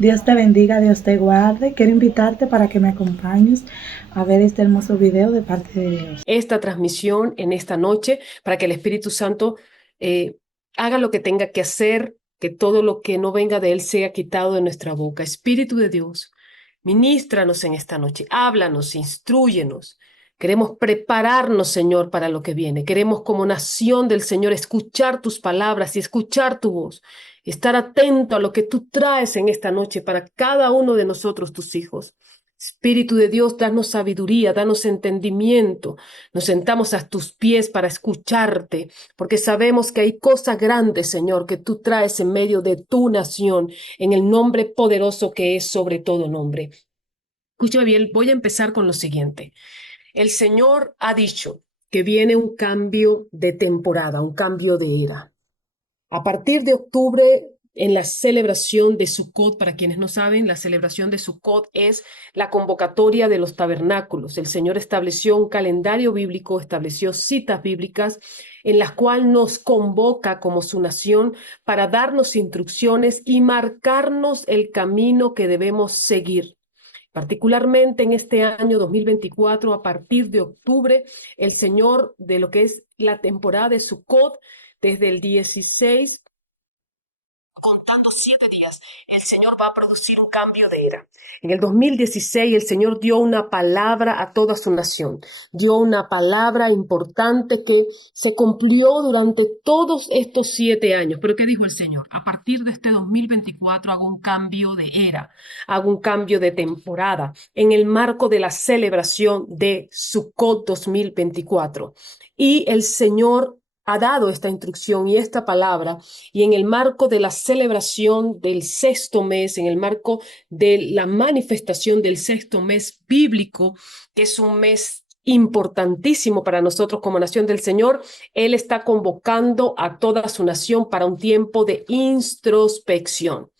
Dios te bendiga, Dios te guarde. Quiero invitarte para que me acompañes a ver este hermoso video de parte de Dios. Esta transmisión en esta noche para que el Espíritu Santo eh, haga lo que tenga que hacer, que todo lo que no venga de Él sea quitado de nuestra boca. Espíritu de Dios, ministranos en esta noche, háblanos, instrúyenos. Queremos prepararnos, Señor, para lo que viene. Queremos como nación del Señor escuchar tus palabras y escuchar tu voz. Estar atento a lo que tú traes en esta noche para cada uno de nosotros, tus hijos. Espíritu de Dios, danos sabiduría, danos entendimiento. Nos sentamos a tus pies para escucharte, porque sabemos que hay cosas grandes, Señor, que tú traes en medio de tu nación, en el nombre poderoso que es sobre todo nombre. Escúchame bien, voy a empezar con lo siguiente. El Señor ha dicho que viene un cambio de temporada, un cambio de era. A partir de octubre, en la celebración de Sukkot, para quienes no saben, la celebración de Sukkot es la convocatoria de los tabernáculos. El Señor estableció un calendario bíblico, estableció citas bíblicas en las cuales nos convoca como su nación para darnos instrucciones y marcarnos el camino que debemos seguir. Particularmente en este año 2024, a partir de octubre, el Señor de lo que es la temporada de Sukkot, desde el 16 contando 7 días, el Señor va a producir un cambio de era. En el 2016 el Señor dio una palabra a toda su nación, dio una palabra importante que se cumplió durante todos estos 7 años. ¿Pero qué dijo el Señor? A partir de este 2024 hago un cambio de era, hago un cambio de temporada en el marco de la celebración de Sukkot 2024. Y el Señor ha dado esta instrucción y esta palabra, y en el marco de la celebración del sexto mes, en el marco de la manifestación del sexto mes bíblico, que es un mes importantísimo para nosotros como nación del Señor, Él está convocando a toda su nación para un tiempo de introspección,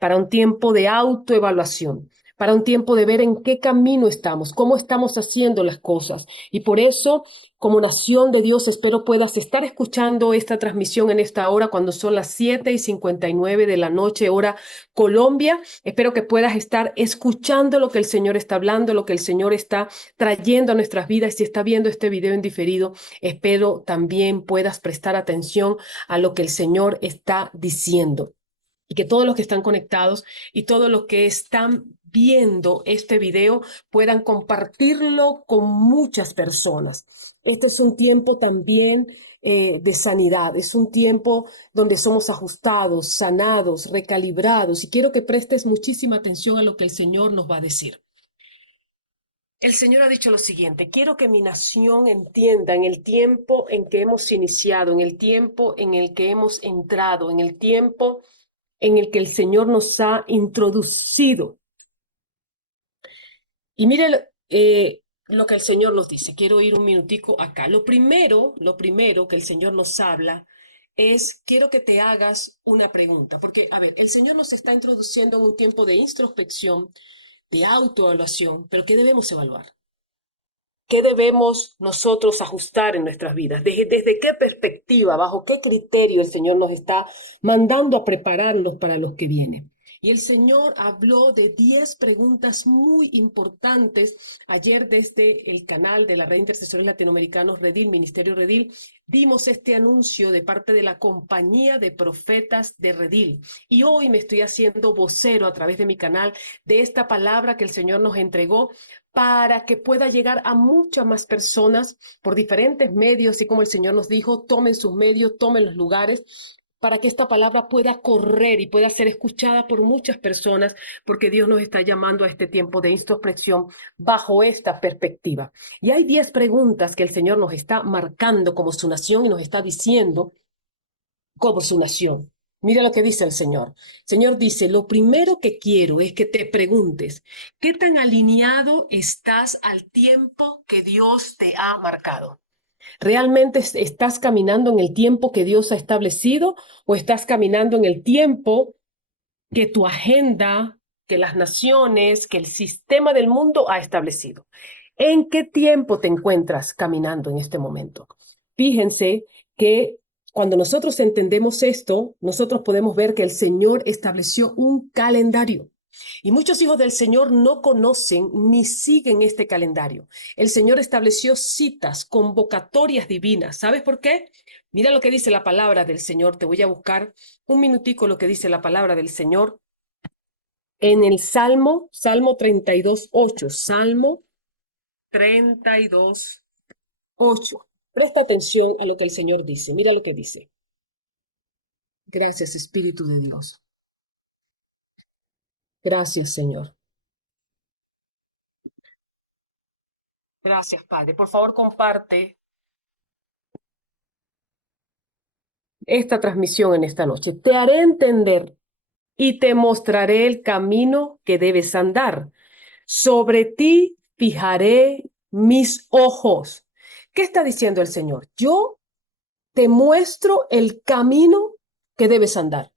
para un tiempo de autoevaluación, para un tiempo de ver en qué camino estamos, cómo estamos haciendo las cosas. Y por eso, como nación de Dios, espero puedas estar escuchando esta transmisión en esta hora, cuando son las 7:59 de la noche, hora Colombia. Espero que puedas estar escuchando lo que el Señor está hablando, lo que el Señor está trayendo a nuestras vidas. Si está viendo este video en diferido, espero también puedas prestar atención a lo que el Señor está diciendo. Y que todos los que están conectados y todos los que están viendo este video puedan compartirlo con muchas personas. Este es un tiempo también de sanidad, es un tiempo donde somos ajustados, sanados, recalibrados, y quiero que prestes muchísima atención a lo que el Señor nos va a decir. El Señor ha dicho lo siguiente: quiero que mi nación entienda en el tiempo en que hemos iniciado, en el tiempo en el que hemos entrado, en el tiempo en el que el Señor nos ha introducido. Y mire lo que el Señor nos dice. Quiero ir un minutico acá. Lo primero que el Señor nos habla es: quiero que te hagas una pregunta, porque, a ver, el Señor nos está introduciendo en un tiempo de introspección, de autoevaluación, pero ¿qué debemos evaluar? ¿Qué debemos nosotros ajustar en nuestras vidas? ¿Desde qué perspectiva, bajo qué criterio el Señor nos está mandando a prepararnos para los que vienen? Y el Señor habló de 10 preguntas muy importantes. Ayer desde el canal de la Red de Intercesores Latinoamericanos Redil, Ministerio Redil, dimos este anuncio de parte de la compañía de profetas de Redil. Y hoy me estoy haciendo vocero a través de mi canal de esta palabra que el Señor nos entregó, para que pueda llegar a muchas más personas por diferentes medios, y como el Señor nos dijo, tomen sus medios, tomen los lugares, para que esta palabra pueda correr y pueda ser escuchada por muchas personas, porque Dios nos está llamando a este tiempo de introspección bajo esta perspectiva. Y hay 10 preguntas que el Señor nos está marcando como su nación y nos está diciendo como su nación. Mira lo que dice el Señor. El Señor dice: lo primero que quiero es que te preguntes, ¿qué tan alineado estás al tiempo que Dios te ha marcado? ¿Realmente estás caminando en el tiempo que Dios ha establecido, o estás caminando en el tiempo que tu agenda, que las naciones, que el sistema del mundo ha establecido? ¿En qué tiempo te encuentras caminando en este momento? Fíjense que cuando nosotros entendemos esto, nosotros podemos ver que el Señor estableció un calendario. Y muchos hijos del Señor no conocen ni siguen este calendario. El Señor estableció citas, convocatorias divinas. ¿Sabes por qué? Mira lo que dice la palabra del Señor. Te voy a buscar un minutico lo que dice la palabra del Señor en el Salmo 32:8. Salmo 32:8. Presta atención a lo que el Señor dice. Mira lo que dice. Gracias, Espíritu de Dios. Gracias, Señor. Gracias, Padre. Por favor, comparte esta transmisión en esta noche. Te haré entender y te mostraré el camino que debes andar. Sobre ti fijaré mis ojos. ¿Qué está diciendo el Señor? Yo te muestro el camino que debes andar.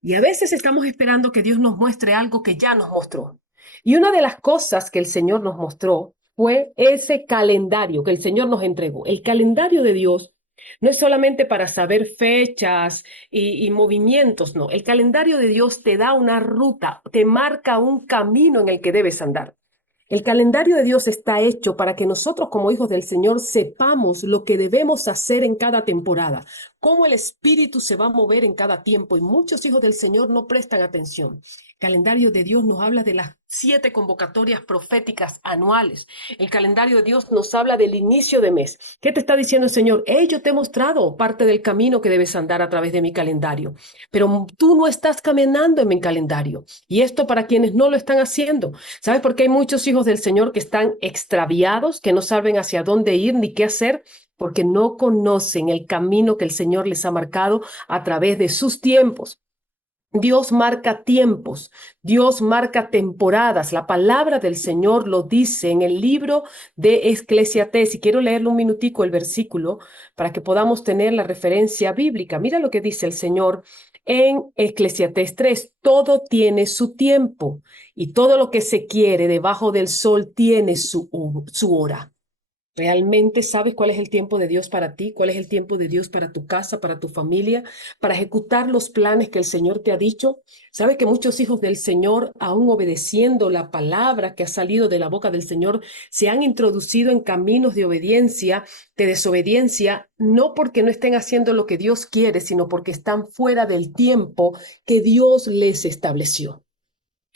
Y a veces estamos esperando que Dios nos muestre algo que ya nos mostró. Y una de las cosas que el Señor nos mostró fue ese calendario que el Señor nos entregó. El calendario de Dios no es solamente para saber fechas y movimientos, no. El calendario de Dios te da una ruta, te marca un camino en el que debes andar. El calendario de Dios está hecho para que nosotros como hijos del Señor sepamos lo que debemos hacer en cada temporada, cómo el Espíritu se va a mover en cada tiempo y muchos hijos del Señor no prestan atención. El calendario de Dios nos habla de las 7 convocatorias proféticas anuales. El calendario de Dios nos habla del inicio de mes. ¿Qué te está diciendo el Señor? Yo te he mostrado parte del camino que debes andar a través de mi calendario, pero tú no estás caminando en mi calendario. Y esto para quienes no lo están haciendo. ¿Sabes por qué hay muchos hijos del Señor que están extraviados, que no saben hacia dónde ir ni qué hacer? Porque no conocen el camino que el Señor les ha marcado a través de sus tiempos. Dios marca tiempos, Dios marca temporadas. La palabra del Señor lo dice en el libro de Eclesiastés. Y quiero leerle un minutico el versículo para que podamos tener la referencia bíblica. Mira lo que dice el Señor en Eclesiastés 3. Todo tiene su tiempo y todo lo que se quiere debajo del sol tiene su hora. ¿Realmente sabes cuál es el tiempo de Dios para ti? ¿Cuál es el tiempo de Dios para tu casa, para tu familia, para ejecutar los planes que el Señor te ha dicho? ¿Sabes que muchos hijos del Señor, aún obedeciendo la palabra que ha salido de la boca del Señor, se han introducido en caminos de obediencia, de desobediencia, no porque no estén haciendo lo que Dios quiere, sino porque están fuera del tiempo que Dios les estableció?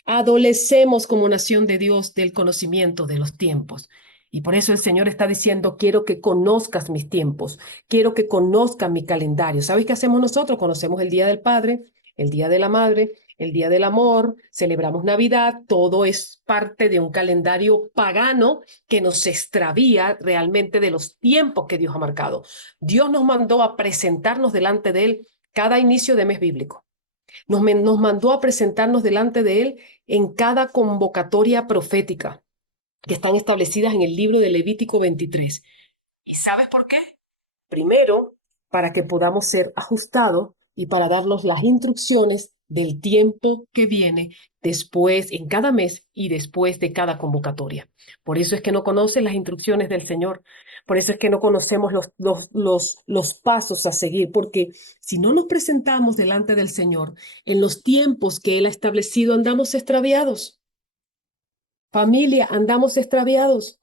Adolecemos como nación de Dios del conocimiento de los tiempos. Y por eso el Señor está diciendo, quiero que conozcas mis tiempos, quiero que conozcas mi calendario. ¿Sabes qué hacemos nosotros? Conocemos el Día del Padre, el Día de la Madre, el Día del Amor, celebramos Navidad, todo es parte de un calendario pagano que nos extravía realmente de los tiempos que Dios ha marcado. Dios nos mandó a presentarnos delante de Él cada inicio de mes bíblico. Nos mandó a presentarnos delante de Él en cada convocatoria profética que están establecidas en el libro de Levítico 23. ¿Y sabes por qué? Primero, para que podamos ser ajustados y para darnos las instrucciones del tiempo que viene después, en cada mes y después de cada convocatoria. Por eso es que no conoces las instrucciones del Señor. Por eso es que no conocemos los pasos a seguir, porque si no nos presentamos delante del Señor en los tiempos que Él ha establecido, andamos extraviados. Familia, andamos extraviados.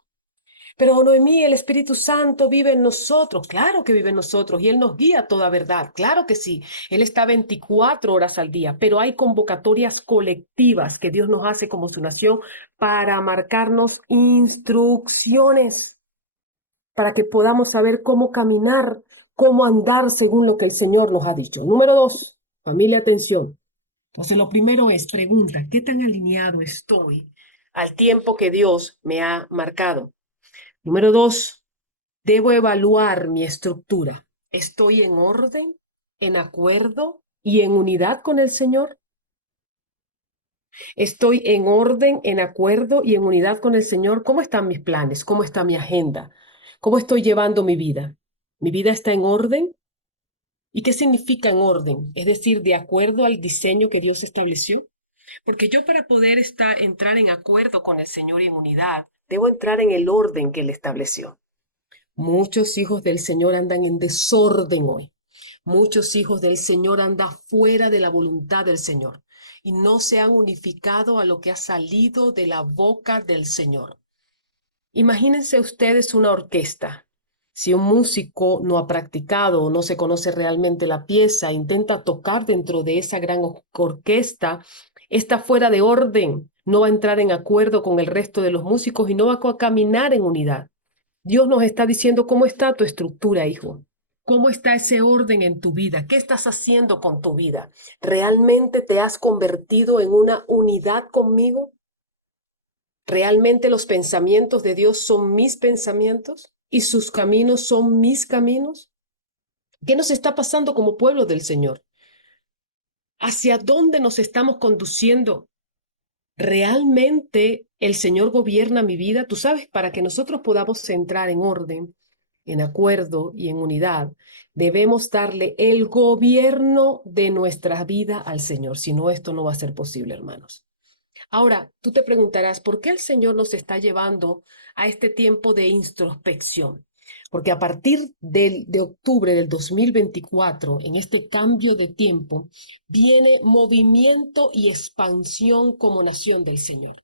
Pero Noemí, el Espíritu Santo vive en nosotros. Claro que vive en nosotros y Él nos guía a toda verdad. Claro que sí. Él está 24 horas al día, pero hay convocatorias colectivas que Dios nos hace como su nación para marcarnos instrucciones, para que podamos saber cómo caminar, cómo andar según lo que el Señor nos ha dicho. Número 2, familia, atención. Entonces, lo primero es, pregunta, ¿qué tan alineado estoy al tiempo que Dios me ha marcado? Número 2, debo evaluar mi estructura. ¿Estoy en orden, en acuerdo y en unidad con el Señor? ¿Estoy en orden, en acuerdo y en unidad con el Señor? ¿Cómo están mis planes? ¿Cómo está mi agenda? ¿Cómo estoy llevando mi vida? ¿Mi vida está en orden? ¿Y qué significa en orden? Es decir, de acuerdo al diseño que Dios estableció. Porque yo para poder entrar en acuerdo con el Señor y en unidad, debo entrar en el orden que Él estableció. Muchos hijos del Señor andan en desorden hoy. Muchos hijos del Señor andan fuera de la voluntad del Señor. y no se han unificado a lo que ha salido de la boca del Señor. Imagínense ustedes una orquesta. Si un músico no ha practicado o no se conoce realmente la pieza, intenta tocar dentro de esa gran orquesta, está fuera de orden, no va a entrar en acuerdo con el resto de los músicos y no va a caminar en unidad. Dios nos está diciendo cómo está tu estructura, hijo. ¿Cómo está ese orden en tu vida? ¿Qué estás haciendo con tu vida? ¿Realmente te has convertido en una unidad conmigo? ¿Realmente los pensamientos de Dios son mis pensamientos y sus caminos son mis caminos? ¿Qué nos está pasando como pueblo del Señor? ¿Hacia dónde nos estamos conduciendo? ¿Realmente el Señor gobierna mi vida? Tú sabes, para que nosotros podamos entrar en orden, en acuerdo y en unidad, debemos darle el gobierno de nuestra vida al Señor. Si no, esto no va a ser posible, hermanos. Ahora, tú te preguntarás, ¿por qué el Señor nos está llevando a este tiempo de introspección? Porque a partir de octubre del 2024, en este cambio de tiempo, viene movimiento y expansión como nación del Señor.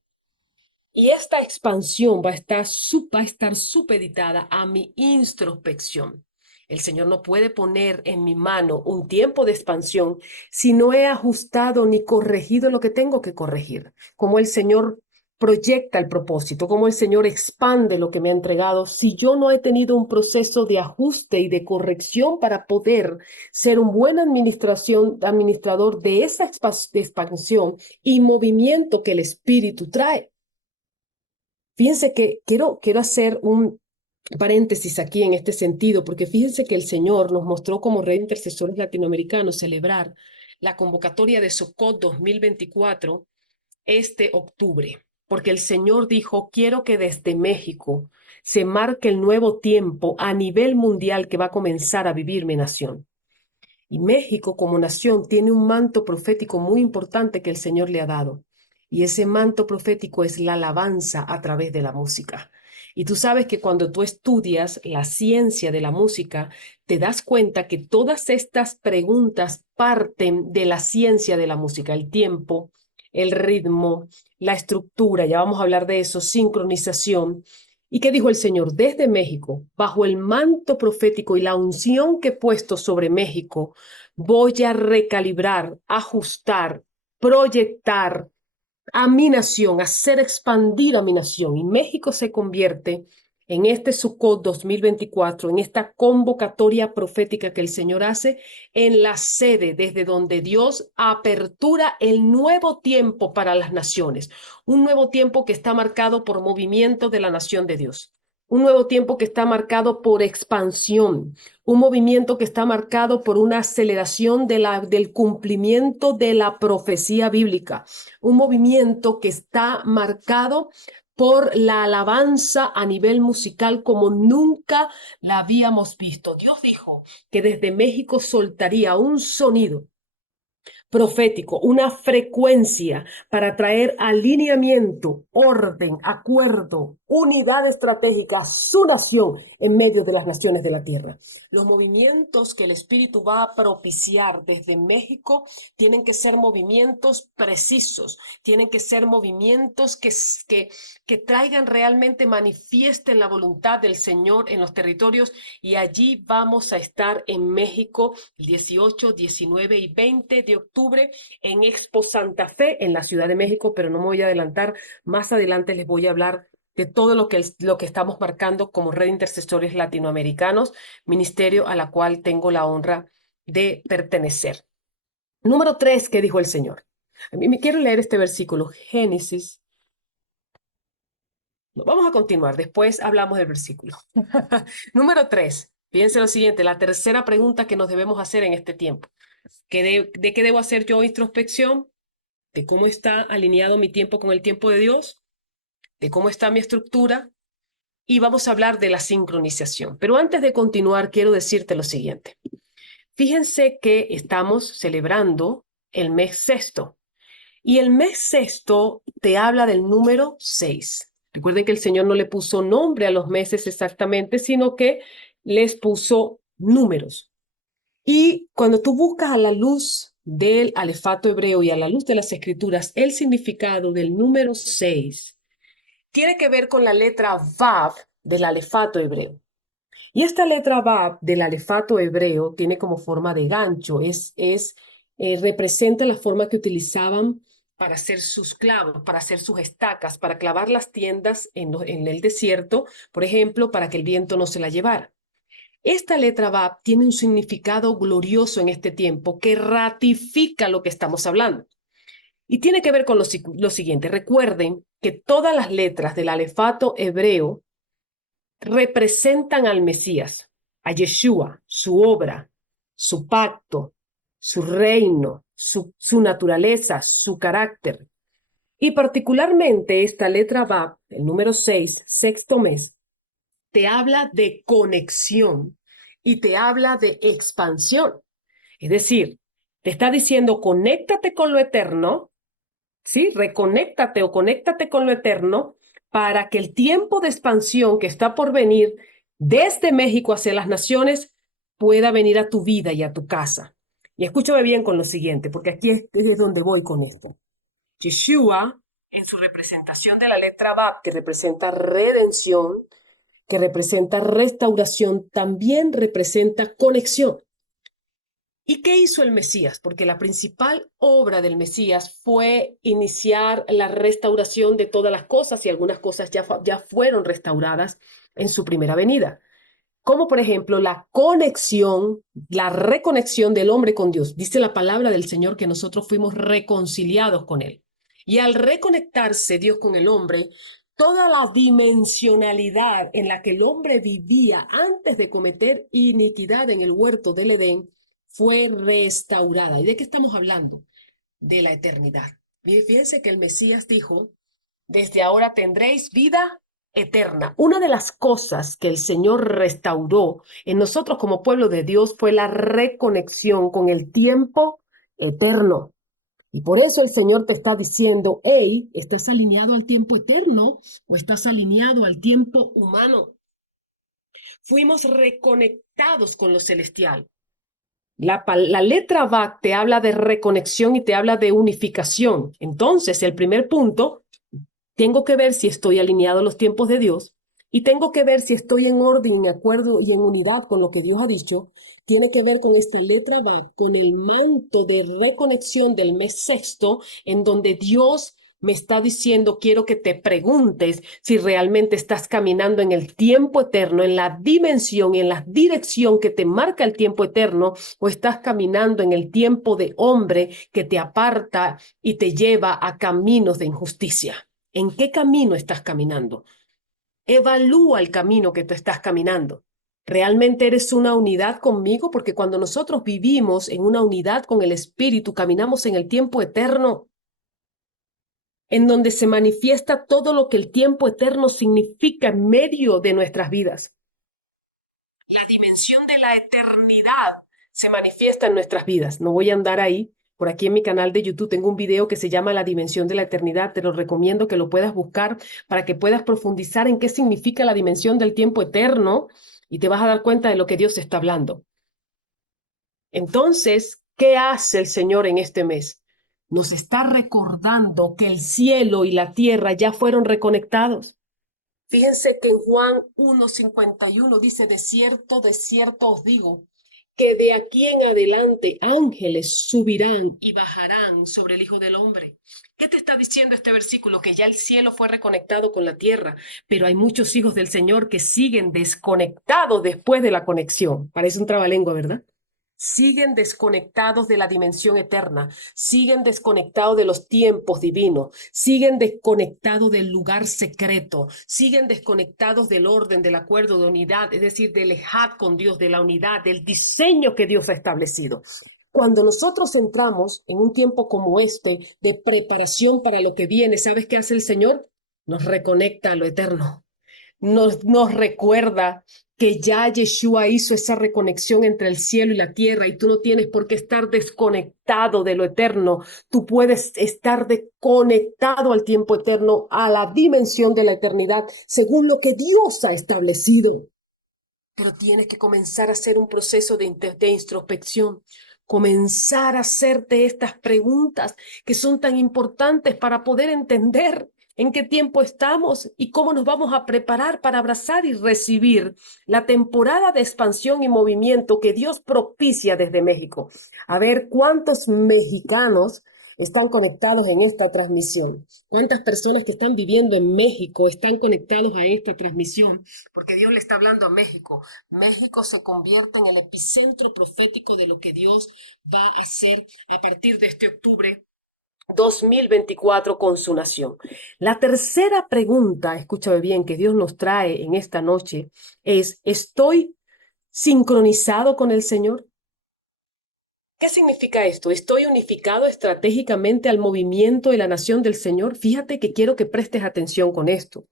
Y esta expansión va a estar supeditada a mi introspección. El Señor no puede poner en mi mano un tiempo de expansión si no he ajustado ni corregido lo que tengo que corregir. Como el Señor proyecta el propósito, como el Señor expande lo que me ha entregado, si yo no he tenido un proceso de ajuste y de corrección para poder ser un buen administrador de esa expansión y movimiento que el Espíritu trae. Fíjense que quiero hacer un paréntesis aquí en este sentido, porque fíjense que el Señor nos mostró como Red de Intercesores Latinoamericanos celebrar la convocatoria de Sukkot 2024 este octubre, porque el Señor dijo, quiero que desde México se marque el nuevo tiempo a nivel mundial que va a comenzar a vivir mi nación. Y México como nación tiene un manto profético muy importante que el Señor le ha dado. Y ese manto profético es la alabanza a través de la música. Y tú sabes que cuando tú estudias la ciencia de la música, te das cuenta que todas estas preguntas parten de la ciencia de la música, el tiempo, el ritmo, la estructura, ya vamos a hablar de eso, sincronización. ¿Y qué dijo el Señor? Desde México, bajo el manto profético y la unción que he puesto sobre México, voy a recalibrar, ajustar, proyectar a mi nación, hacer expandir a mi nación. Y México se convierte en este Sukkot 2024, en esta convocatoria profética que el Señor hace, en la sede desde donde Dios apertura el nuevo tiempo para las naciones. Un nuevo tiempo que está marcado por movimiento de la nación de Dios. Un nuevo tiempo que está marcado por expansión, un movimiento que está marcado por una aceleración del cumplimiento de la profecía bíblica, un movimiento que está marcado por la alabanza a nivel musical como nunca la habíamos visto. Dios dijo que desde México soltaría un sonido profético, una frecuencia para traer alineamiento, orden, acuerdo, unidad estratégica a su nación en medio de las naciones de la tierra. Los movimientos que el Espíritu va a propiciar desde México tienen que ser movimientos precisos, tienen que ser movimientos que traigan realmente, manifiesten la voluntad del Señor en los territorios, y allí vamos a estar en México el 18, 19 y 20 de octubre en Expo Santa Fe en la Ciudad de México, pero no me voy a adelantar. Más adelante les voy a hablar de todo lo que estamos marcando como Red de Intercesores Latinoamericanos, ministerio a la cual tengo la honra de pertenecer. Número 3, ¿qué dijo el Señor? A mí me quiero leer este versículo, Génesis. No, vamos a continuar, después hablamos del versículo. Número 3, fíjense lo siguiente, la tercera pregunta que nos debemos hacer en este tiempo. ¿De qué debo hacer yo introspección? ¿De cómo está alineado mi tiempo con el tiempo de Dios? ¿De cómo está mi estructura? Y vamos a hablar de la sincronización. Pero antes de continuar, quiero decirte lo siguiente. Fíjense que estamos celebrando el mes sexto. Y el mes sexto te habla del número 6. Recuerden que el Señor no le puso nombre a los meses exactamente, sino que les puso números. Y cuando tú buscas a la luz del alefato hebreo y a la luz de las escrituras, el significado del número 6 tiene que ver con la letra Vav del alefato hebreo. Y esta letra Vav del alefato hebreo tiene como forma de gancho, representa la forma que utilizaban para hacer sus clavos, para hacer sus estacas, para clavar las tiendas en el desierto, por ejemplo, para que el viento no se la llevara. Esta letra Vav tiene un significado glorioso en este tiempo que ratifica lo que estamos hablando. Y tiene que ver con lo siguiente. Recuerden que todas las letras del alefato hebreo representan al Mesías, a Yeshua, su obra, su pacto, su reino, su naturaleza, su carácter. Y particularmente esta letra Vav, el número 6, sexto mes, te habla de conexión y te habla de expansión. Es decir, te está diciendo, conéctate con lo eterno, ¿sí? Reconéctate o conéctate con lo eterno para que el tiempo de expansión que está por venir desde México hacia las naciones pueda venir a tu vida y a tu casa. Y escúchame bien con lo siguiente, porque aquí es donde voy con esto. Yeshua, en su representación de la letra Vav, que representa redención, que representa restauración, también representa conexión. ¿Y qué hizo el Mesías? Porque la principal obra del Mesías fue iniciar la restauración de todas las cosas y algunas cosas ya fueron restauradas en su primera venida. Como por ejemplo la conexión, la reconexión del hombre con Dios. Dice la palabra del Señor que nosotros fuimos reconciliados con Él. Y al reconectarse Dios con el hombre, toda la dimensionalidad en la que el hombre vivía antes de cometer iniquidad en el huerto del Edén fue restaurada. ¿Y de qué estamos hablando? De la eternidad. Fíjense que el Mesías dijo, desde ahora tendréis vida eterna. Una de las cosas que el Señor restauró en nosotros como pueblo de Dios fue la reconexión con el tiempo eterno. Y por eso el Señor te está diciendo, hey, ¿estás alineado al tiempo eterno o estás alineado al tiempo humano? Fuimos reconectados con lo celestial. La letra Vav te habla de reconexión y te habla de unificación. Entonces, el primer punto, tengo que ver si estoy alineado a los tiempos de Dios y tengo que ver si estoy en orden, en acuerdo y en unidad con lo que Dios ha dicho. Tiene que ver con esta letra Vav, con el manto de reconexión del mes sexto, en donde Dios me está diciendo, quiero que te preguntes si realmente estás caminando en el tiempo eterno, en la dimensión y en la dirección que te marca el tiempo eterno, o estás caminando en el tiempo de hombre que te aparta y te lleva a caminos de injusticia. ¿En qué camino estás caminando? Evalúa el camino que tú estás caminando. ¿Realmente eres una unidad conmigo? Porque cuando nosotros vivimos en una unidad con el Espíritu, caminamos en el tiempo eterno, en donde se manifiesta todo lo que el tiempo eterno significa en medio de nuestras vidas. La dimensión de la eternidad se manifiesta en nuestras vidas. No voy a andar ahí. Por aquí en mi canal de YouTube tengo un video que se llama La Dimensión de la Eternidad. Te lo recomiendo que lo puedas buscar para que puedas profundizar en qué significa la dimensión del tiempo eterno y te vas a dar cuenta de lo que Dios está hablando. Entonces, ¿qué hace el Señor en este mes? Nos está recordando que el cielo y la tierra ya fueron reconectados. Fíjense que en Juan 1:51 dice, de cierto os digo, que de aquí en adelante ángeles subirán y bajarán sobre el Hijo del Hombre. ¿Qué te está diciendo este versículo? Que ya el cielo fue reconectado con la tierra, pero hay muchos hijos del Señor que siguen desconectados después de la conexión. Parece un trabalengua, ¿verdad? Siguen desconectados de la dimensión eterna, siguen desconectados de los tiempos divinos, siguen desconectados del lugar secreto, siguen desconectados del orden, del acuerdo de unidad, es decir, del ejad con Dios, de la unidad, del diseño que Dios ha establecido. Cuando nosotros entramos en un tiempo como este de preparación para lo que viene, ¿sabes qué hace el Señor? Nos reconecta a lo eterno. Nos recuerda que ya Yeshua hizo esa reconexión entre el cielo y la tierra y tú no tienes por qué estar desconectado de lo eterno. Tú puedes estar conectado al tiempo eterno, a la dimensión de la eternidad, según lo que Dios ha establecido. Pero tienes que comenzar a hacer un proceso de introspección. comenzar a hacerte estas preguntas que son tan importantes para poder entender en qué tiempo estamos y cómo nos vamos a preparar para abrazar y recibir la temporada de expansión y movimiento que Dios propicia desde México. A ver cuántos mexicanos están conectados en esta transmisión. ¿Cuántas personas que están viviendo en México están conectados a esta transmisión? Porque Dios le está hablando a México. México se convierte en el epicentro profético de lo que Dios va a hacer a partir de este octubre 2024 con su nación. La tercera pregunta, escúchame bien, que Dios nos trae en esta noche es, ¿estoy sincronizado con el Señor? ¿Qué significa esto? ¿Estoy unificado estratégicamente al movimiento de la nación del Señor? Fíjate que quiero que prestes atención con esto,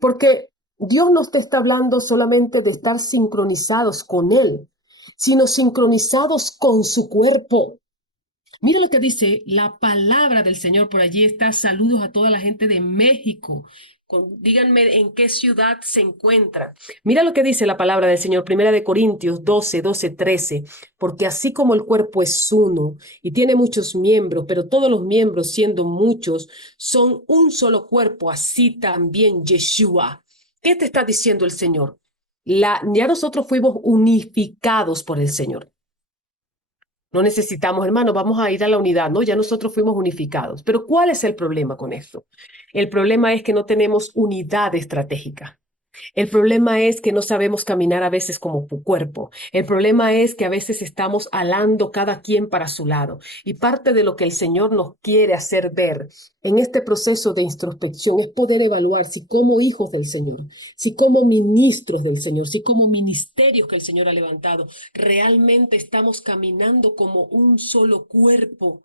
porque Dios no te está hablando solamente de estar sincronizados con Él, sino sincronizados con su cuerpo. Mira lo que dice la palabra del Señor. Por allí está. Saludos a toda la gente de México. Díganme en qué ciudad se encuentra. Mira lo que dice la palabra del Señor. Primera de Corintios 12:13. Porque así como el cuerpo es uno y tiene muchos miembros, pero todos los miembros, siendo muchos, son un solo cuerpo, así también Yeshua. ¿Qué te está diciendo el Señor? Ya nosotros fuimos unificados por el Señor. No necesitamos, hermanos, vamos a ir a la unidad, ¿no? Ya nosotros fuimos unificados. Pero ¿cuál es el problema con esto? El problema es que no tenemos unidad estratégica. El problema es que no sabemos caminar a veces como cuerpo. El problema es que a veces estamos alando cada quien para su lado. Y parte de lo que el Señor nos quiere hacer ver en este proceso de introspección es poder evaluar si como hijos del Señor, si como ministros del Señor, si como ministerios que el Señor ha levantado, realmente estamos caminando como un solo cuerpo,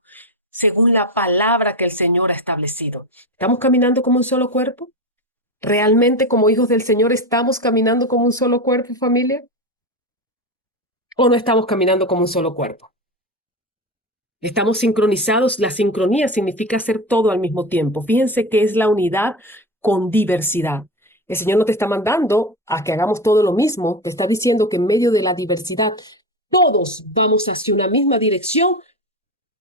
según la palabra que el Señor ha establecido. ¿Estamos caminando como un solo cuerpo? ¿Realmente como hijos del Señor estamos caminando como un solo cuerpo, familia? ¿O no estamos caminando como un solo cuerpo? Estamos sincronizados. La sincronía significa hacer todo al mismo tiempo. Fíjense que es la unidad con diversidad. El Señor no te está mandando a que hagamos todo lo mismo. Te está diciendo que en medio de la diversidad todos vamos hacia una misma dirección,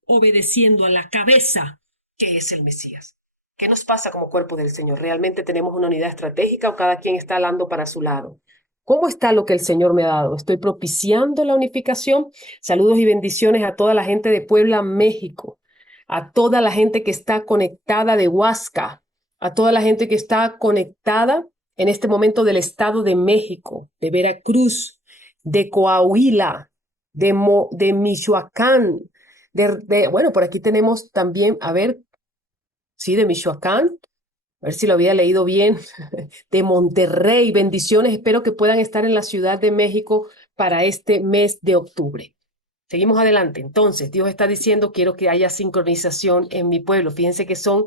obedeciendo a la cabeza, que es el Mesías. ¿Qué nos pasa como cuerpo del Señor? ¿Realmente tenemos una unidad estratégica o cada quien está hablando para su lado? ¿Cómo está lo que el Señor me ha dado? ¿Estoy propiciando la unificación? Saludos y bendiciones a toda la gente de Puebla, México, a toda la gente que está conectada de Huasca, a toda la gente que está conectada en este momento del Estado de México, de Veracruz, de Coahuila, de Michoacán, bueno, por aquí tenemos también, a ver, sí, de Michoacán, a ver si lo había leído bien, de Monterrey, bendiciones, espero que puedan estar en la Ciudad de México para este mes de octubre. Seguimos adelante. Entonces, Dios está diciendo, quiero que haya sincronización en mi pueblo. Fíjense que son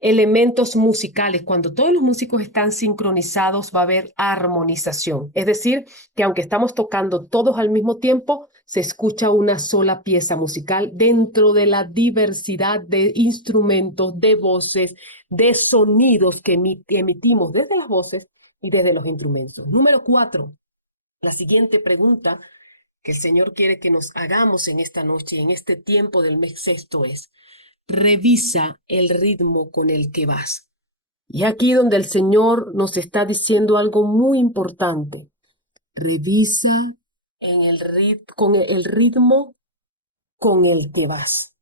elementos musicales. Cuando todos los músicos están sincronizados, va a haber armonización. Es decir, que aunque estamos tocando todos al mismo tiempo, se escucha una sola pieza musical dentro de la diversidad de instrumentos, de voces, de sonidos que emitimos desde las voces y desde los instrumentos. Número 4, la siguiente pregunta que el Señor quiere que nos hagamos en esta noche, en este tiempo del mes sexto es, revisa el ritmo con el que vas. Y aquí donde el Señor nos está diciendo algo muy importante. Revisa con el ritmo con el que vas.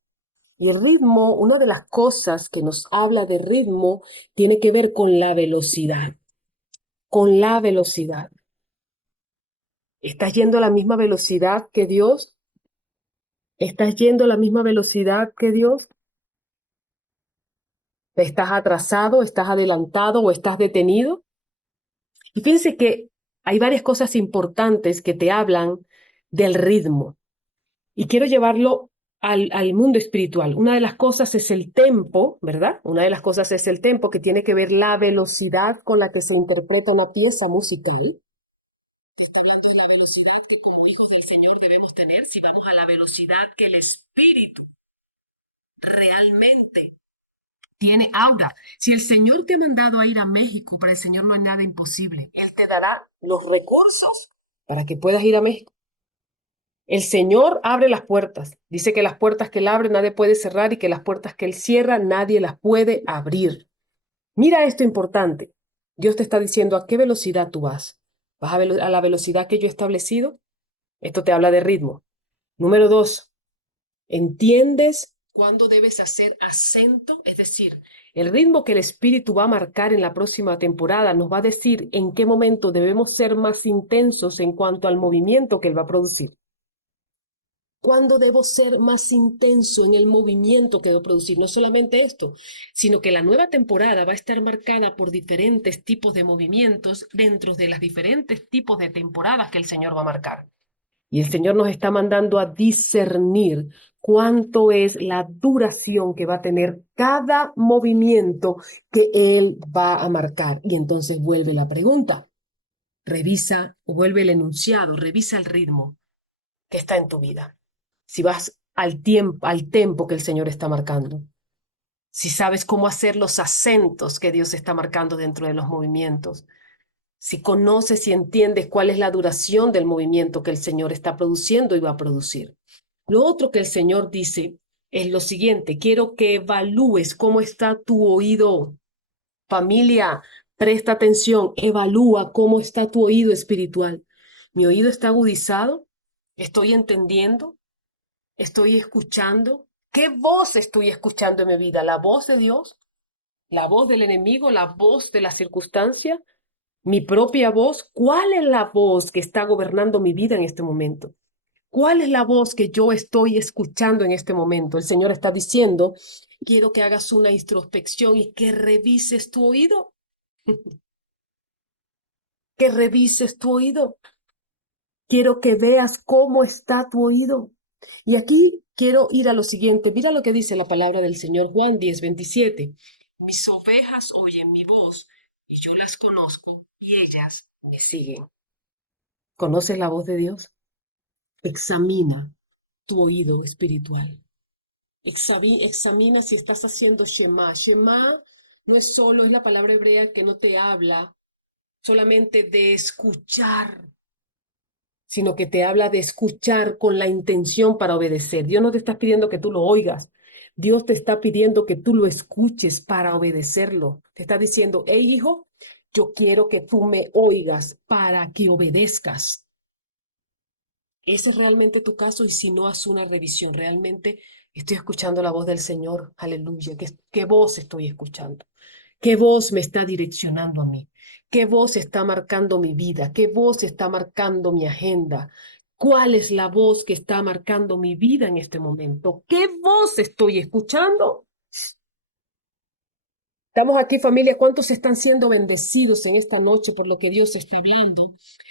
Y el ritmo, una de las cosas que nos habla de ritmo, tiene que ver con la velocidad. Con la velocidad. ¿Estás yendo a la misma velocidad que Dios? ¿Estás yendo a la misma velocidad que Dios? ¿Estás atrasado, estás adelantado o estás detenido? Y fíjense que hay varias cosas importantes que te hablan del ritmo. Y quiero llevarlo al mundo espiritual. Una de las cosas es el tempo, ¿verdad? Una de las cosas es el tempo, que tiene que ver la velocidad con la que se interpreta una pieza musical. Que está hablando de la velocidad que como hijos del Señor debemos tener si vamos a la velocidad que el Espíritu realmente tiene aura. Si el Señor te ha mandado a ir a México, para el Señor no hay nada imposible. Él te dará los recursos para que puedas ir a México. El Señor abre las puertas. Dice que las puertas que Él abre nadie puede cerrar y que las puertas que Él cierra nadie las puede abrir. Mira esto importante. Dios te está diciendo a qué velocidad tú vas. ¿Vas a la velocidad que yo he establecido? Esto te habla de ritmo. Número 2, ¿entiendes cuándo debes hacer acento? Es decir, el ritmo que el Espíritu va a marcar en la próxima temporada nos va a decir en qué momento debemos ser más intensos en cuanto al movimiento que Él va a producir. ¿Cuándo debo ser más intenso en el movimiento que debo producir? No solamente esto, sino que la nueva temporada va a estar marcada por diferentes tipos de movimientos dentro de las diferentes tipos de temporadas que el Señor va a marcar. Y el Señor nos está mandando a discernir cuánto es la duración que va a tener cada movimiento que Él va a marcar. Y entonces vuelve la pregunta, revisa o vuelve el enunciado, revisa el ritmo que está en tu vida. Si vas al tempo que el Señor está marcando, si sabes cómo hacer los acentos que Dios está marcando dentro de los movimientos, si conoces y entiendes cuál es la duración del movimiento que el Señor está produciendo y va a producir. Lo otro que el Señor dice es lo siguiente, quiero que evalúes cómo está tu oído. Familia, presta atención, evalúa cómo está tu oído espiritual. ¿Mi oído está agudizado? ¿Estoy entendiendo? ¿Estoy escuchando? ¿Qué voz estoy escuchando en mi vida? ¿La voz de Dios? ¿La voz del enemigo? ¿La voz de la circunstancia? ¿Mi propia voz? ¿Cuál es la voz que está gobernando mi vida en este momento? ¿Cuál es la voz que yo estoy escuchando en este momento? El Señor está diciendo, quiero que hagas una introspección y que revises tu oído, que revises tu oído. Quiero que veas cómo está tu oído. Y aquí quiero ir a lo siguiente. Mira lo que dice la palabra del Señor Juan 10:27. Mis ovejas oyen mi voz y yo las conozco y ellas me siguen. ¿Conoces la voz de Dios? Examina tu oído espiritual. Examina si estás haciendo Shema. Shema no es solo, es la palabra hebrea que no te habla solamente de escuchar, sino que te habla de escuchar con la intención para obedecer. Dios no te está pidiendo que tú lo oigas. Dios te está pidiendo que tú lo escuches para obedecerlo. Te está diciendo, hey hijo, yo quiero que tú me oigas para que obedezcas. ¿Ese es realmente tu caso? Y si no, haz una revisión. Realmente estoy escuchando la voz del Señor. Aleluya. ¿Qué voz estoy escuchando? ¿Qué voz me está direccionando a mí? ¿Qué voz está marcando mi vida? ¿Qué voz está marcando mi agenda? ¿Cuál es la voz que está marcando mi vida en este momento? ¿Qué voz estoy escuchando? Estamos aquí, familia. ¿Cuántos están siendo bendecidos en esta noche por lo que Dios está hablando?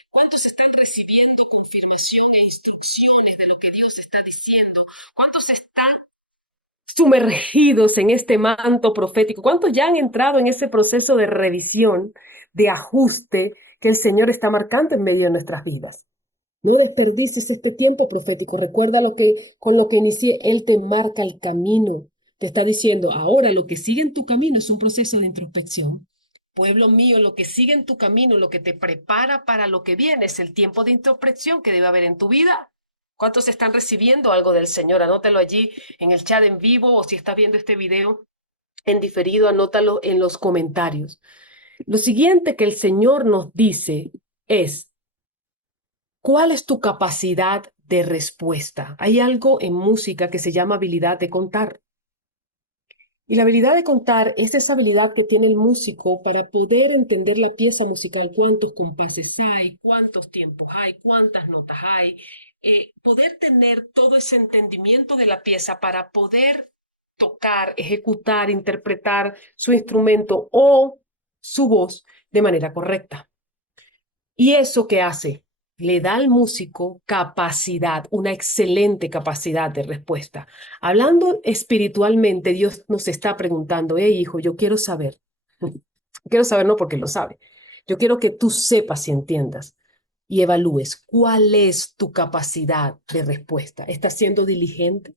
¿Cuántos están recibiendo confirmación e instrucciones de lo que Dios está diciendo? ¿Cuántos están sumergidos en este manto profético? ¿Cuántos ya han entrado en ese proceso de revisión, de ajuste que el Señor está marcando en medio de nuestras vidas? No desperdicies este tiempo profético. Recuerda con lo que inicié, Él te marca el camino. Te está diciendo, ahora lo que sigue en tu camino es un proceso de introspección. Pueblo mío, lo que sigue en tu camino, lo que te prepara para lo que viene, es el tiempo de introspección que debe haber en tu vida. ¿Cuántos están recibiendo algo del Señor? Anótalo allí en el chat en vivo o si estás viendo este video en diferido, anótalo en los comentarios. Lo siguiente que el Señor nos dice es, ¿cuál es tu capacidad de respuesta? Hay algo en música que se llama habilidad de contar. Y la habilidad de contar es esa habilidad que tiene el músico para poder entender la pieza musical, cuántos compases hay, cuántos tiempos hay, cuántas notas hay, poder tener todo ese entendimiento de la pieza para poder tocar, ejecutar, interpretar su instrumento o su voz de manera correcta. ¿Y eso qué hace? Le da al músico capacidad, una excelente capacidad de respuesta. Hablando espiritualmente, Dios nos está preguntando, hey hijo, yo quiero saber. Quiero saber no porque lo sabe. Yo quiero que tú sepas y entiendas y evalúes cuál es tu capacidad de respuesta. ¿Estás siendo diligente?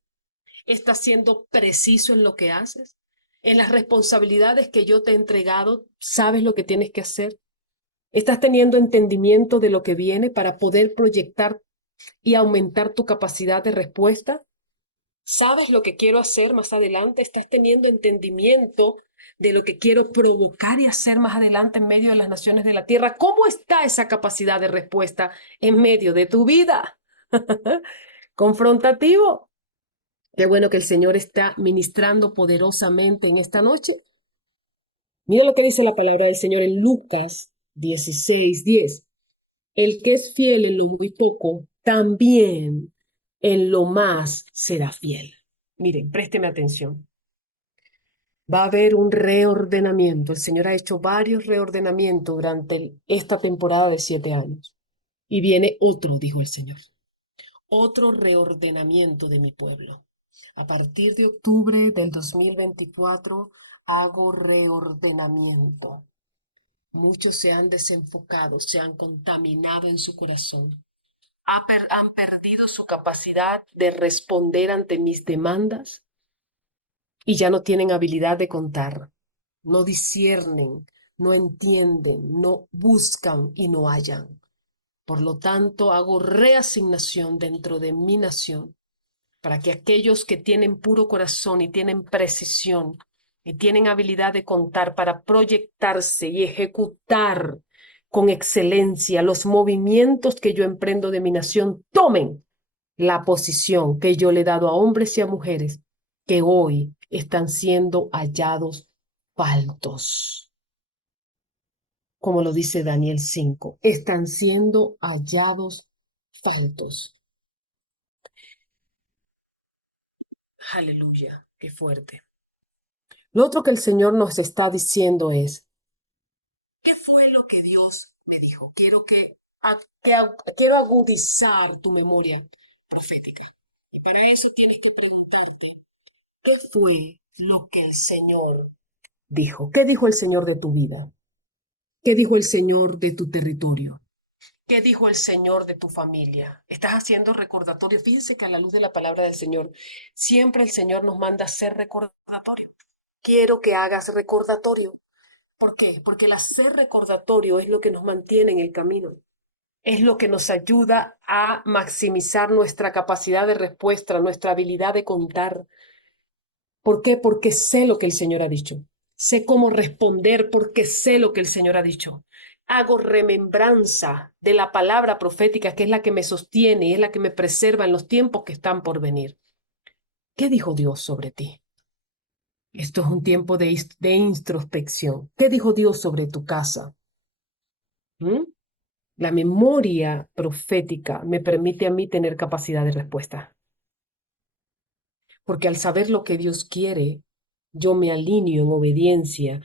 ¿Estás siendo preciso en lo que haces? ¿En las responsabilidades que yo te he entregado, sabes lo que tienes que hacer? ¿Estás teniendo entendimiento de lo que viene para poder proyectar y aumentar tu capacidad de respuesta? ¿Sabes lo que quiero hacer más adelante? ¿Estás teniendo entendimiento de lo que quiero provocar y hacer más adelante en medio de las naciones de la tierra? ¿Cómo está esa capacidad de respuesta en medio de tu vida? Confrontativo. Qué bueno que el Señor está ministrando poderosamente en esta noche. Mira lo que dice la palabra del Señor en Lucas 16:10. El que es fiel en lo muy poco, también en lo más será fiel. Miren, présteme atención. Va a haber un reordenamiento. El Señor ha hecho varios reordenamientos durante esta temporada de 7 años. Y viene otro, dijo el Señor. Otro reordenamiento de mi pueblo. A partir de octubre del 2024 hago reordenamiento. Muchos se han desenfocado, se han contaminado en su corazón. Han perdido su capacidad de responder ante mis demandas y ya no tienen habilidad de contar. No disciernen, no entienden, no buscan y no hallan. Por lo tanto, hago reasignación dentro de mi nación para que aquellos que tienen puro corazón y tienen precisión y tienen habilidad de contar para proyectarse y ejecutar con excelencia los movimientos que yo emprendo de mi nación, tomen la posición que yo le he dado a hombres y a mujeres que hoy están siendo hallados faltos. Como lo dice Daniel 5, están siendo hallados faltos. Aleluya, qué fuerte. Lo otro que el Señor nos está diciendo es, ¿qué fue lo que Dios me dijo? Quiero agudizar tu memoria profética. Y para eso tienes que preguntarte, ¿qué fue lo que el Señor dijo? ¿Qué dijo el Señor de tu vida? ¿Qué dijo el Señor de tu territorio? ¿Qué dijo el Señor de tu familia? ¿Estás haciendo recordatorio? Fíjense que a la luz de la palabra del Señor, siempre el Señor nos manda a hacer recordatorio. Quiero que hagas recordatorio. ¿Por qué? Porque el hacer recordatorio es lo que nos mantiene en el camino. Es lo que nos ayuda a maximizar nuestra capacidad de respuesta, nuestra habilidad de contar. ¿Por qué? Porque sé lo que el Señor ha dicho. Sé cómo responder porque sé lo que el Señor ha dicho. Hago remembranza de la palabra profética que es la que me sostiene y es la que me preserva en los tiempos que están por venir. ¿Qué dijo Dios sobre ti? Esto es un tiempo de introspección. ¿Qué dijo Dios sobre tu casa? ¿Mm? La memoria profética me permite a mí tener capacidad de respuesta, porque al saber lo que Dios quiere, yo me alineo en obediencia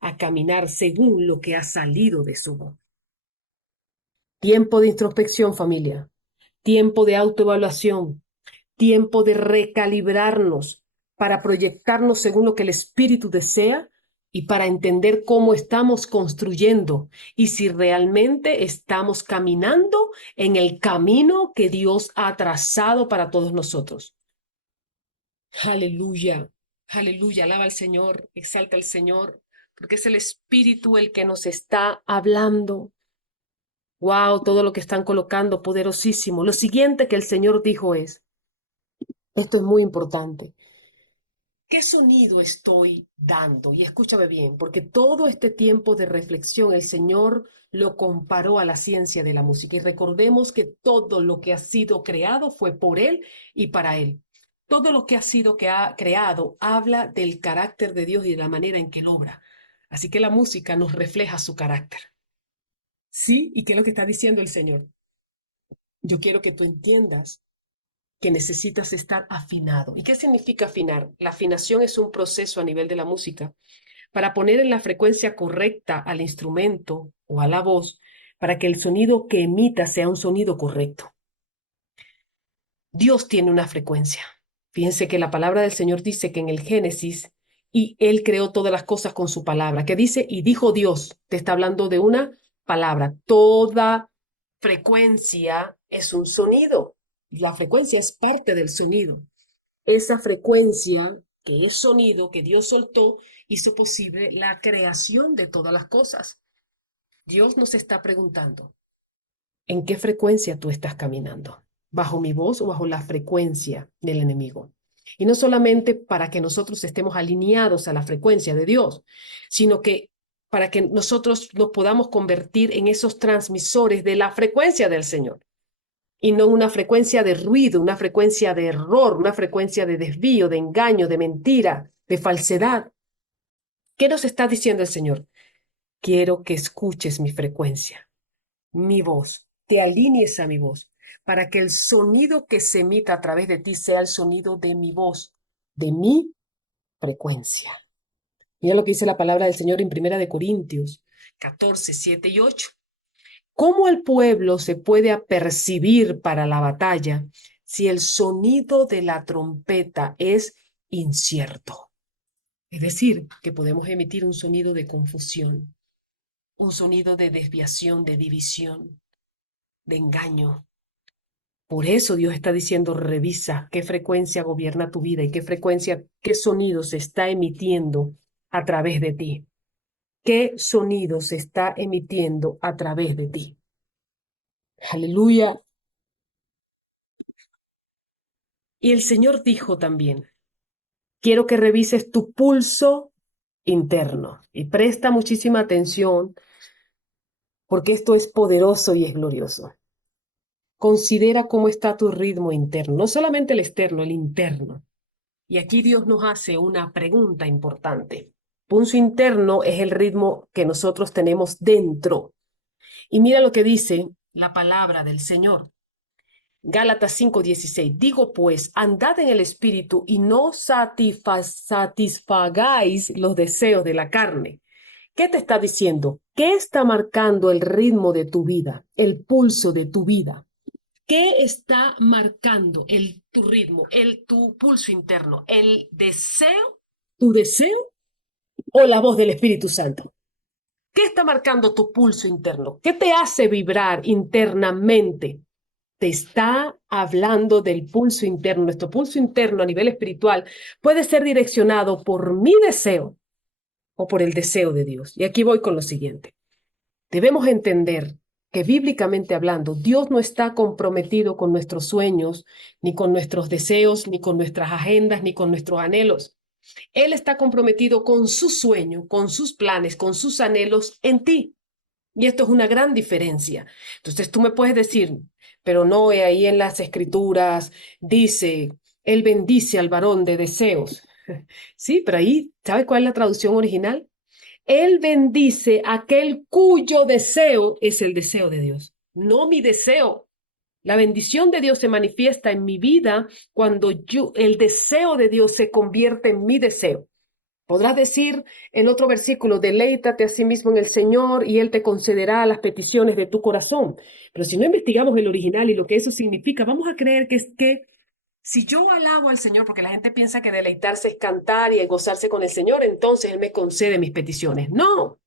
a caminar según lo que ha salido de su voz. Tiempo de introspección, familia. Tiempo de autoevaluación. Tiempo de recalibrarnos para proyectarnos según lo que el Espíritu desea y para entender cómo estamos construyendo y si realmente estamos caminando en el camino que Dios ha trazado para todos nosotros. Aleluya, aleluya, alaba al Señor, exalta al Señor, porque es el Espíritu el que nos está hablando. Wow, todo lo que están colocando, poderosísimo. Lo siguiente que el Señor dijo es, esto es muy importante. ¿Qué sonido estoy dando? Y escúchame bien, porque todo este tiempo de reflexión el Señor lo comparó a la ciencia de la música. Y recordemos que todo lo que ha sido creado fue por Él y para Él. Todo lo que ha sido creado habla del carácter de Dios y de la manera en que Él obra. Así que la música nos refleja su carácter. ¿Sí? ¿Y qué es lo que está diciendo el Señor? Yo quiero que tú entiendas que necesitas estar afinado. ¿Y qué significa afinar? La afinación es un proceso a nivel de la música para poner en la frecuencia correcta al instrumento o a la voz para que el sonido que emita sea un sonido correcto. Dios tiene una frecuencia. Fíjense que la palabra del Señor dice que en el Génesis y Él creó todas las cosas con su palabra. ¿Qué dice? Y dijo Dios. Te está hablando de una palabra. Toda frecuencia es un sonido. La frecuencia es parte del sonido. Esa frecuencia, que es sonido, que Dios soltó, hizo posible la creación de todas las cosas. Dios nos está preguntando, ¿en qué frecuencia tú estás caminando? bajo mi voz o bajo la frecuencia del enemigo. Y no solamente para que nosotros estemos alineados a la frecuencia de Dios, sino que para que nosotros nos podamos convertir en esos transmisores de la frecuencia del Señor y no una frecuencia de ruido, una frecuencia de error, una frecuencia de desvío, de engaño, de mentira, de falsedad. ¿Qué nos está diciendo el Señor? Quiero que escuches mi frecuencia, mi voz, te alinees a mi voz, para que el sonido que se emita a través de ti sea el sonido de mi voz, de mi frecuencia. Mira lo que dice la palabra del Señor en 1 Corintios 14, 7 y 8. ¿Cómo el pueblo se puede apercibir para la batalla si el sonido de la trompeta es incierto? Es decir, que podemos emitir un sonido de confusión, un sonido de desviación, de división, de engaño. Por eso Dios está diciendo, revisa qué frecuencia gobierna tu vida y qué frecuencia, qué sonido se está emitiendo a través de ti. ¿Qué sonido se está emitiendo a través de ti? Aleluya. Y el Señor dijo también, quiero que revises tu pulso interno y presta muchísima atención porque esto es poderoso y es glorioso. Considera cómo está tu ritmo interno, no solamente el externo, el interno. Y aquí Dios nos hace una pregunta importante. Pulso interno es el ritmo que nosotros tenemos dentro. Y mira lo que dice la palabra del Señor. Gálatas 5:16. Digo pues, andad en el espíritu y no satisfagáis los deseos de la carne. ¿Qué te está diciendo? ¿Qué está marcando el ritmo de tu vida, el pulso de tu vida? ¿Qué está marcando tu ritmo, tu pulso interno? ¿El deseo, tu deseo o la voz del Espíritu Santo? ¿Qué está marcando tu pulso interno? ¿Qué te hace vibrar internamente? Te está hablando del pulso interno. Nuestro pulso interno a nivel espiritual puede ser direccionado por mi deseo o por el deseo de Dios. Y aquí voy con lo siguiente. Debemos entender que bíblicamente hablando, Dios no está comprometido con nuestros sueños, ni con nuestros deseos, ni con nuestras agendas, ni con nuestros anhelos. Él está comprometido con su sueño, con sus planes, con sus anhelos en ti. Y esto es una gran diferencia. Entonces tú me puedes decir, pero no, ahí en las escrituras dice, Él bendice al varón de deseos. Sí, pero ahí, ¿sabes cuál es la traducción original? Él bendice a aquel cuyo deseo es el deseo de Dios, no mi deseo. La bendición de Dios se manifiesta en mi vida cuando el deseo de Dios se convierte en mi deseo. Podrás decir en otro versículo, deleítate a sí mismo en el Señor y Él te concederá las peticiones de tu corazón. Pero si no investigamos el original y lo que eso significa, vamos a creer que es que si yo alabo al Señor, porque la gente piensa que deleitarse es cantar y gozarse con el Señor, entonces Él me concede mis peticiones. No,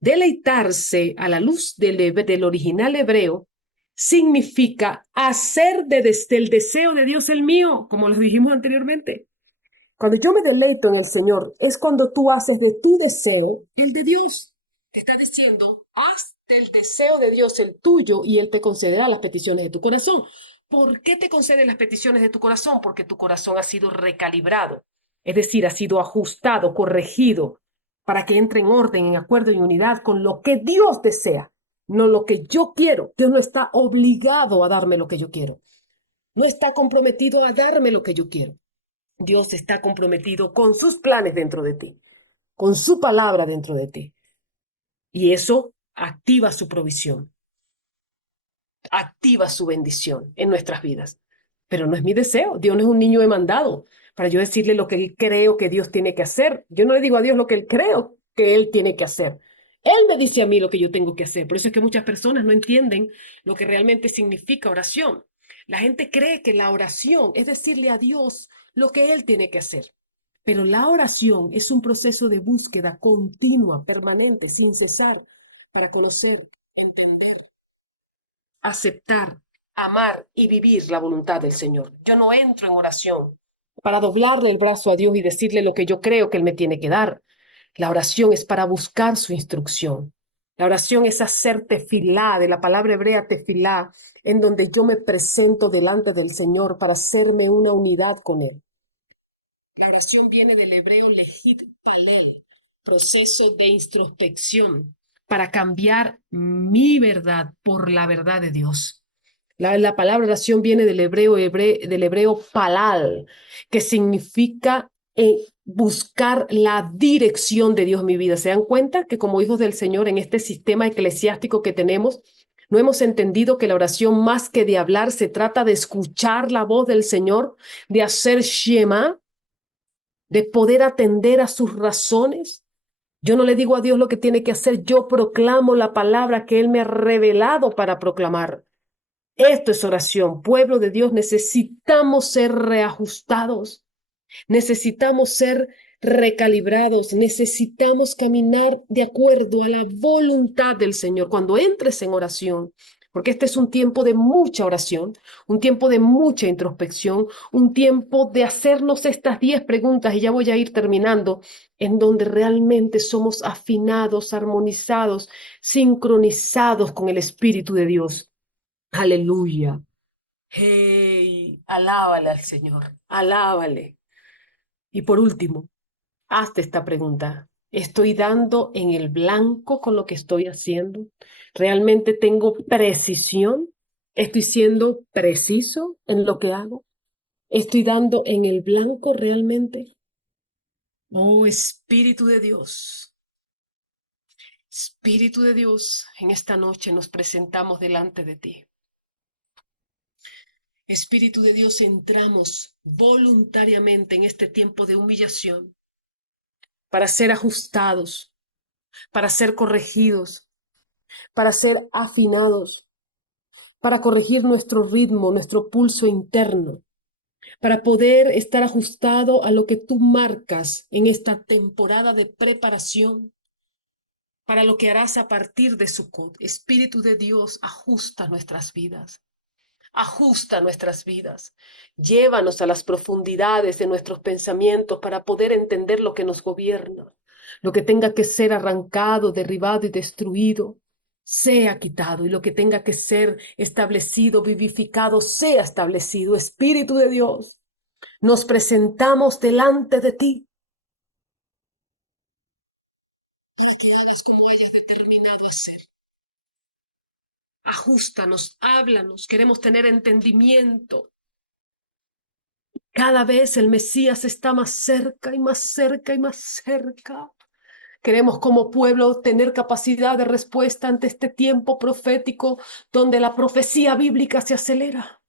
deleitarse a la luz del original hebreo significa hacer del deseo de Dios el mío, como lo dijimos anteriormente. Cuando yo me deleito en el Señor, es cuando tú haces de tu deseo el de Dios. Te está diciendo, haz del deseo de Dios el tuyo y Él te concederá las peticiones de tu corazón. ¿Por qué te concede las peticiones de tu corazón? Porque tu corazón ha sido recalibrado, es decir, ha sido ajustado, corregido, para que entre en orden, en acuerdo y unidad con lo que Dios desea, no lo que yo quiero. Dios no está obligado a darme lo que yo quiero. No está comprometido a darme lo que yo quiero. Dios está comprometido con sus planes dentro de ti, con su palabra dentro de ti. Y eso activa su provisión, activa su bendición en nuestras vidas. Pero no es mi deseo. Dios no es un niño demandado para yo decirle lo que Él creo que Dios tiene que hacer. Yo no le digo a Dios lo que Él creo que Él tiene que hacer. Él me dice a mí lo que yo tengo que hacer. Por eso es que muchas personas no entienden lo que realmente significa oración. La gente cree que la oración es decirle a Dios lo que Él tiene que hacer. Pero la oración es un proceso de búsqueda continua, permanente, sin cesar, para conocer, entender, aceptar, amar y vivir la voluntad del Señor. Yo no entro en oración para doblarle el brazo a Dios y decirle lo que yo creo que Él me tiene que dar. La oración es para buscar su instrucción. La oración es hacer tefilá, de la palabra hebrea tefilá, en donde yo me presento delante del Señor para hacerme una unidad con Él. La oración viene del hebreo lejit palal, proceso de introspección para cambiar mi verdad por la verdad de Dios. La palabra oración viene del hebreo palal, que significa buscar la dirección de Dios en mi vida. ¿Se dan cuenta que como hijos del Señor en este sistema eclesiástico que tenemos, no hemos entendido que la oración más que de hablar se trata de escuchar la voz del Señor, de hacer shema, de poder atender a sus razones? Yo no le digo a Dios lo que tiene que hacer, yo proclamo la palabra que Él me ha revelado para proclamar. Esto es oración. Pueblo de Dios, necesitamos ser reajustados, necesitamos ser recalibrados, necesitamos caminar de acuerdo a la voluntad del Señor cuando entres en oración, porque este es un tiempo de mucha oración, un tiempo de mucha introspección, un tiempo de hacernos estas 10 preguntas, y ya voy a ir terminando, en donde realmente somos afinados, armonizados, sincronizados con el Espíritu de Dios. Aleluya. Hey, alábale al Señor, alábale. Y por último, hazte esta pregunta. ¿Estoy dando en el blanco con lo que estoy haciendo? ¿Realmente tengo precisión? ¿Estoy siendo preciso en lo que hago? ¿Estoy dando en el blanco realmente? Oh, Espíritu de Dios, Espíritu de Dios, en esta noche nos presentamos delante de ti. Espíritu de Dios, entramos voluntariamente en este tiempo de humillación para ser ajustados, para ser corregidos, para ser afinados, para corregir nuestro ritmo, nuestro pulso interno, para poder estar ajustado a lo que tú marcas en esta temporada de preparación para lo que harás a partir de Sucot. Espíritu de Dios, ajusta nuestras vidas. Ajusta nuestras vidas, llévanos a las profundidades de nuestros pensamientos para poder entender lo que nos gobierna, lo que tenga que ser arrancado, derribado y destruido, sea quitado, y lo que tenga que ser establecido, vivificado, sea establecido. Espíritu de Dios, nos presentamos delante de ti. Y que hagas como hayas determinado hacer. Ajustanos, háblanos, queremos tener entendimiento. Cada vez el Mesías está más cerca y más cerca y más cerca. Queremos como pueblo tener capacidad de respuesta ante este tiempo profético donde la profecía bíblica se acelera.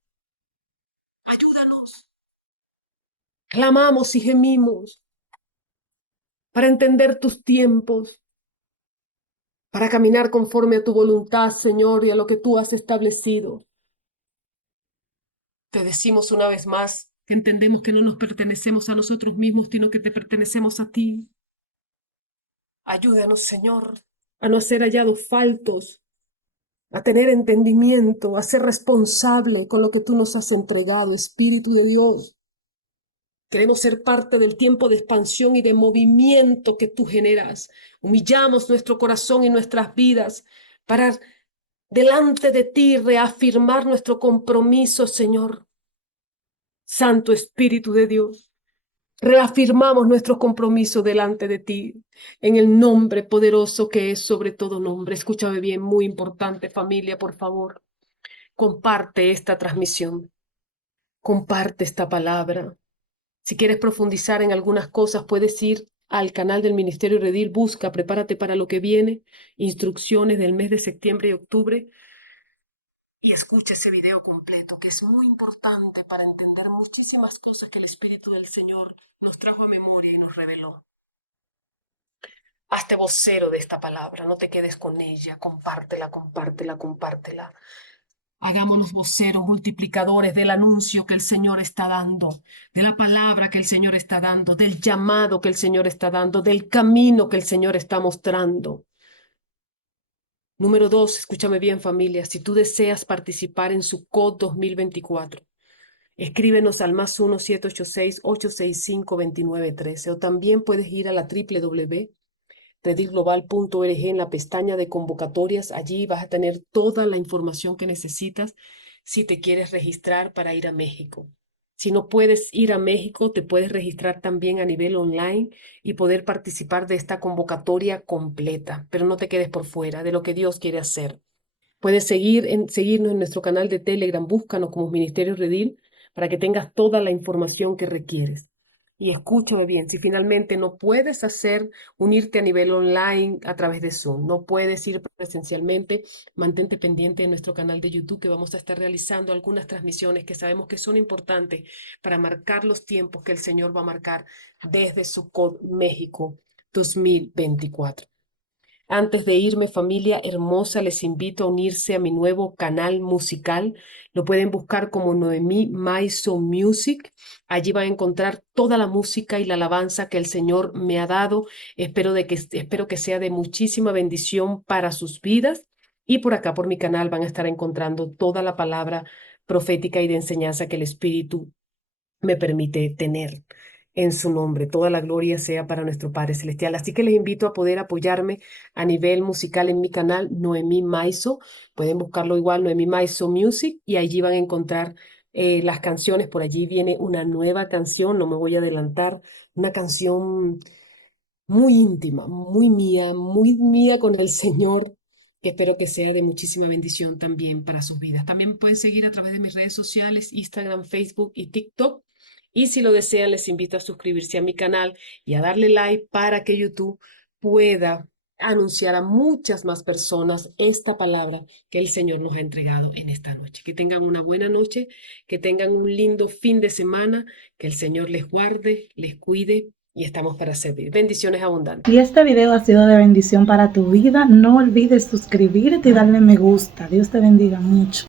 Ayúdanos. Clamamos y gemimos para entender tus tiempos, para caminar conforme a tu voluntad, Señor, y a lo que tú has establecido. Te decimos una vez más que entendemos que no nos pertenecemos a nosotros mismos, sino que te pertenecemos a ti. Ayúdanos, Señor, a no ser hallados faltos, a tener entendimiento, a ser responsable con lo que tú nos has entregado, Espíritu de Dios. Queremos ser parte del tiempo de expansión y de movimiento que tú generas. Humillamos nuestro corazón y nuestras vidas para delante de ti reafirmar nuestro compromiso, Señor. Santo Espíritu de Dios, reafirmamos nuestro compromiso delante de ti, en el nombre poderoso que es sobre todo nombre. Escúchame bien, muy importante, familia, por favor. Comparte esta transmisión, comparte esta palabra. Si quieres profundizar en algunas cosas, puedes ir al canal del Ministerio Redil, busca, prepárate para lo que viene, instrucciones del mes de septiembre y octubre, y escucha ese video completo, que es muy importante para entender muchísimas cosas que el Espíritu del Señor nos trajo a memoria y nos reveló. Hazte vocero de esta palabra, no te quedes con ella, compártela, compártela, compártela. Hagámonos voceros, multiplicadores del anuncio que el Señor está dando, de la palabra que el Señor está dando, del llamado que el Señor está dando, del camino que el Señor está mostrando. Número 2, escúchame bien, familia, si tú deseas participar en Sucot 2024, escríbenos al +1 786 865 2913, o también puedes ir a la redilglobal.org, en la pestaña de convocatorias. Allí vas a tener toda la información que necesitas si te quieres registrar para ir a México. Si no puedes ir a México, te puedes registrar también a nivel online y poder participar de esta convocatoria completa, pero no te quedes por fuera de lo que Dios quiere hacer. Puedes seguirnos en nuestro canal de Telegram, búscanos como Ministerio Redil para que tengas toda la información que requieres. Y escúchame bien, si finalmente no puedes unirte a nivel online a través de Zoom, no puedes ir presencialmente, mantente pendiente de nuestro canal de YouTube, que vamos a estar realizando algunas transmisiones que sabemos que son importantes para marcar los tiempos que el Señor va a marcar desde Sucot, México 2024. Antes de irme, familia hermosa, les invito a unirse a mi nuevo canal musical. Lo pueden buscar como Noemí Maizo Music. Allí van a encontrar toda la música y la alabanza que el Señor me ha dado. Espero que sea de muchísima bendición para sus vidas. Y por acá, por mi canal, van a estar encontrando toda la palabra profética y de enseñanza que el Espíritu me permite tener en su nombre. Toda la gloria sea para nuestro Padre Celestial. Así que les invito a poder apoyarme a nivel musical en mi canal Noemí Maizo. Pueden buscarlo igual, Noemí Maizo Music, y allí van a encontrar las canciones. Por allí viene una nueva canción, no me voy a adelantar, una canción muy íntima, muy mía con el Señor, que espero que sea de muchísima bendición también para sus vidas. También me pueden seguir a través de mis redes sociales, Instagram, Facebook y TikTok. Y si lo desean, les invito a suscribirse a mi canal y a darle like para que YouTube pueda anunciar a muchas más personas esta palabra que el Señor nos ha entregado en esta noche. Que tengan una buena noche, que tengan un lindo fin de semana, que el Señor les guarde, les cuide y estamos para servir. Bendiciones abundantes. Y este video ha sido de bendición para tu vida. No olvides suscribirte y darle me gusta. Dios te bendiga mucho.